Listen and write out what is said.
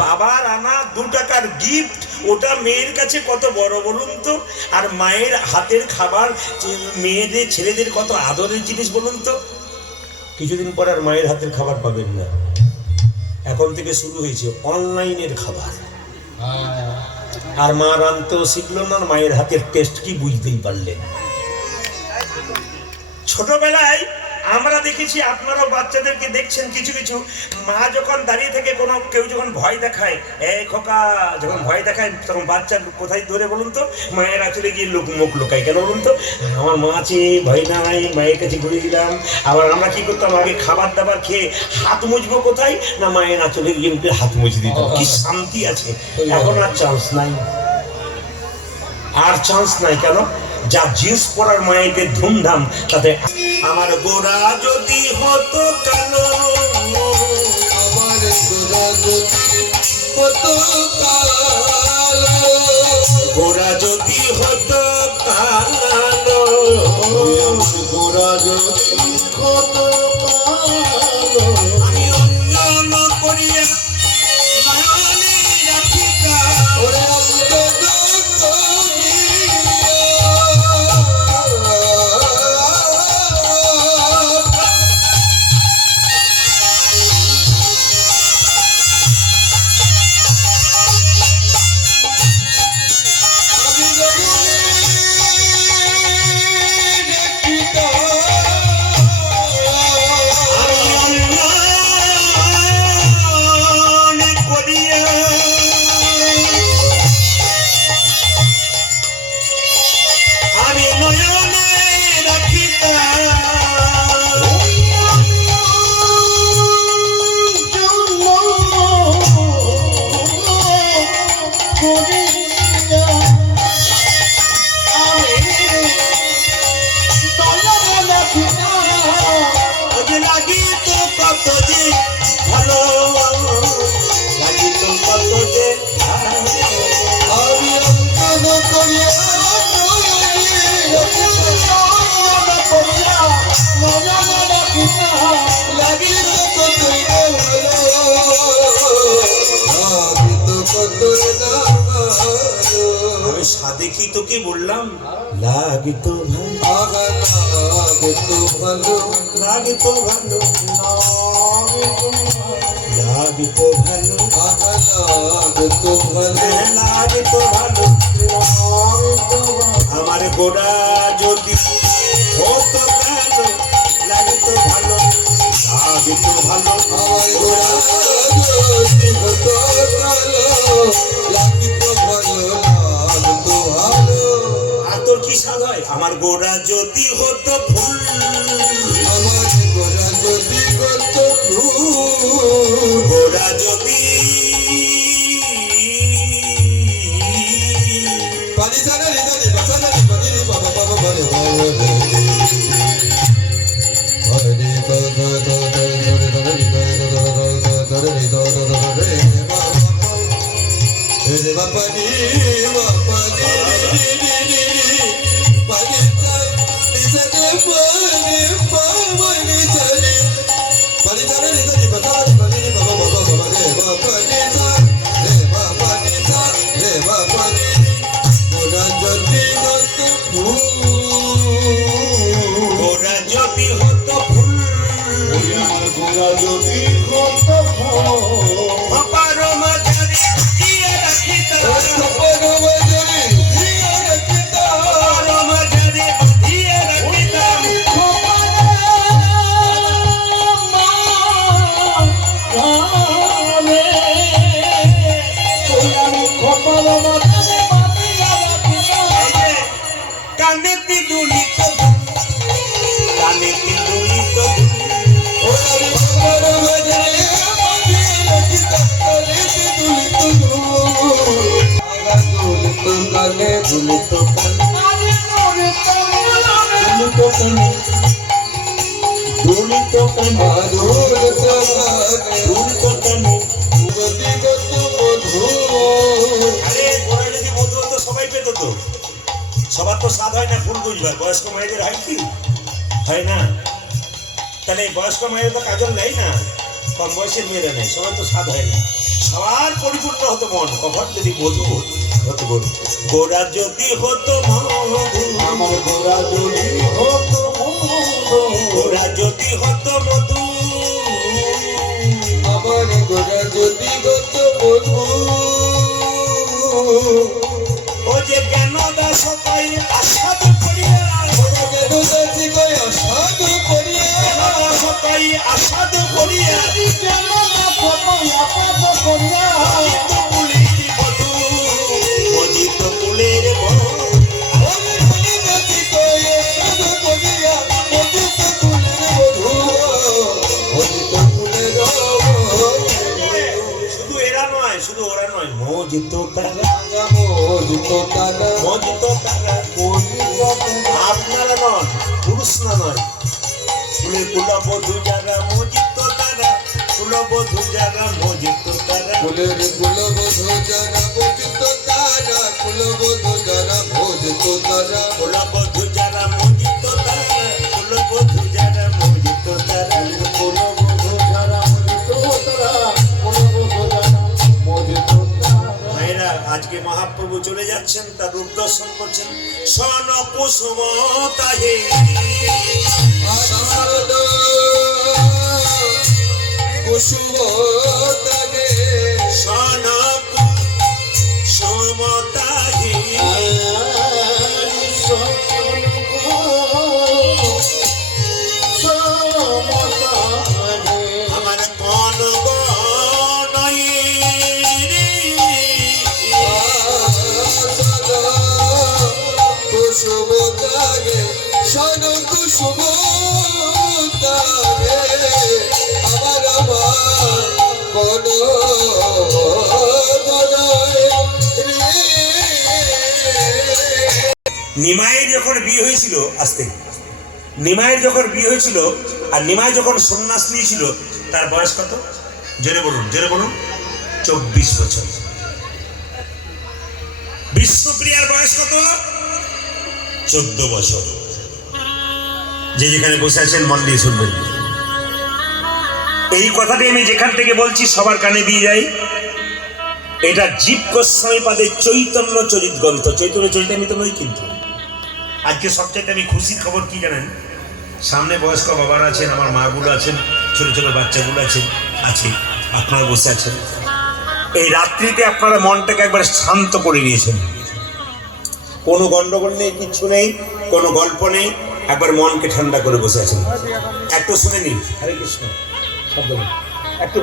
বাবার আনা 2 টাকার গিফট, ওটা মেয়ের কাছে কত বড় বলুন তো। আর মায়ের হাতের খাবার মেয়েদের ছেলেদের কত আদরের জিনিস বলুন তো। কিছুদিন পর আর মায়ের হাতের খাবার পাবেন না। এখন থেকে শুরু হয়েছে অনলাইনের খাবার। আর মা রাঁধতেও শিখলো না, মায়ের হাতের টেস্ট কি বুঝতেই পারলেন। ছোটবেলায় আমরা দেখেছি, আপনারাও বাচ্চাদেরকে দেখছেন, কিছু কিছু মা যখন দাঁড়িয়ে থেকে কোনো কেউ যখন ভয় দেখায়, এই খোকা যখন ভয় দেখায়, তখন বাচ্চা কোথায় ধরে বলুন তো? মায়ের আঁচলে গিয়ে মুখ লুকায়। কেন বলুন তো? আমার মা আছে, ভয় নাই, মায়ের কাছে ঘুরে দিলাম। আবার আমরা কি করতাম, আগে খাবার দাবার খেয়ে হাত মুছবো কোথায় না, মায়ের আঁচলে গিয়ে হাত মুছে দিতাম। কি শান্তি আছে। এখন আর চান্স নাই, আর চান্স নাই। কেন? যা জিন্স পরার মায়েদের ধুমধাম, তাতে আমার গোরা যদি হতো কালো, আমার গোরা যদি হতো কালো, গোরা যদি হতো কালো, গোরা যদি হতো কালো, আমি অন্য করিয়া নয়নে রাখিতা, ওরে দেখি তোকে বললাম, লাগে তো ভালো, লাগে তো ভালো, লাগে তো ভালো, লাগে তো ভালো, লাগে তো ভালো, লাগে তো ভালো। আমার গোড়া যদি হতো ভালো, লাগে তো ভালো, লাগে তো ভালো, আমার গোড়া যদি হতো ভালো, লাগে তো ভালো। তোর কি স্বাদ হয়? আমার গোড়া যদি হতো ফুল, আমার গোড়া যদি হতো ফুল, গোড়া যদি পানি জানা রে জানি বাসানা রে পানি রে বাবা বাবা বলে বলে হরে বাবা দাদা ধরে ধরে ধরে ধরে রে বাবা রে বাবা রে সবার তো স্বাদ হয় না ফুল বুঝবার। বয়স্ক মায়েদের হয় কি হয় না? তাহলে বয়স্ক মায়ের তো কাজল নেই না, কম বয়সের মেয়েরা নেই, সবার তো স্বাদ হয় না। সবার পরিপূর্ণ হতো মন কখন যদি মধু হতো গরু গোরা যদি হতো মধু আমার গোরা যদি হতো মধু, গোরা যদি হতো মধু আমার গোরা যদি হতো মধু, ও যে জ্ঞান দাস পাই আসাদ করিয়া ওরা কেন দাসি কই অসাধু করিয়া, দাস পাই আসাদ করিয়া কেন দাস কই অসাধু করিয়া, মজিত কুলের বধূ ওরে বলি দাসি কই অসাধু করিয়া, মজিত কুলের বধূ, মজিত কুলের বধূ। শুধু এরা নয় শুধু ওরা নয় মজিত তারা মজিত তারা, মজিত তারা মজিত তারা, আপনারা নন পুরুষ না নয় কুলবধূ যারা মজিত তারা কুলবধূ যারা মজিত তারা কুলের কুলবধূ যারা মজিত তারা, কুলবধূ যারা মজিত তারা, কুলবধূ যারা মজিত তারা কুলবধূ যারা মজিত তারা কুলবধূ যারা মজিত তারা, কুলবধূ যারা মজিত তারা। ভাইরা আজকে মহাপ্রভু চলে যাচ্ছেন তার রূপ দর্শন করছেন সন কুসুম তাহে আষাঢ় কুসুম তাহে, সন কুসুম তাহে আমার মন গনই কুসুম তাহে, শন কুসুম তাহে, আমার আমার কোন নিমাইয়ের যখন বিয়ে হয়েছিল আস্তে নিমাইয়ের যখন বিয়ে হয়েছিল আর নিমাই যখন সন্ন্যাস নিয়েছিল তার বয়স কত জোরে বলুন 24 বছর বিষ্ণুপ্রিয়ার বয়স কত 14 বছর যে যেখানে বসে আছেন মন দিয়ে শুনবেন এই কথাটি আমি যেখান থেকে বলছি সবার কানে দিয়ে যাই এটা জীব গোস্বামী পাদের চৈতন্য চরিত গ্রন্থ চৈতন্য চরিতামৃত নয় কিন্তু আজকে সবচেয়ে আমি খুশির খবর কি জানেন সামনে বয়স্ক বাবারা আছেন আমার মাগুলো আছেন ছোট ছোট বাচ্চাগুলো আছেন আছে আপনারা বসে আছেন এই রাত্রিতে আপনারা মনটাকে একবার শান্ত করে নিয়েছেন কোনো গন্ডগোল নেই কিচ্ছু নেই কোনো গল্প নেই একবার মনকে ঠান্ডা করে বসে আছেন একটু শুনে নিন হরে কৃষ্ণ শব্দ একটু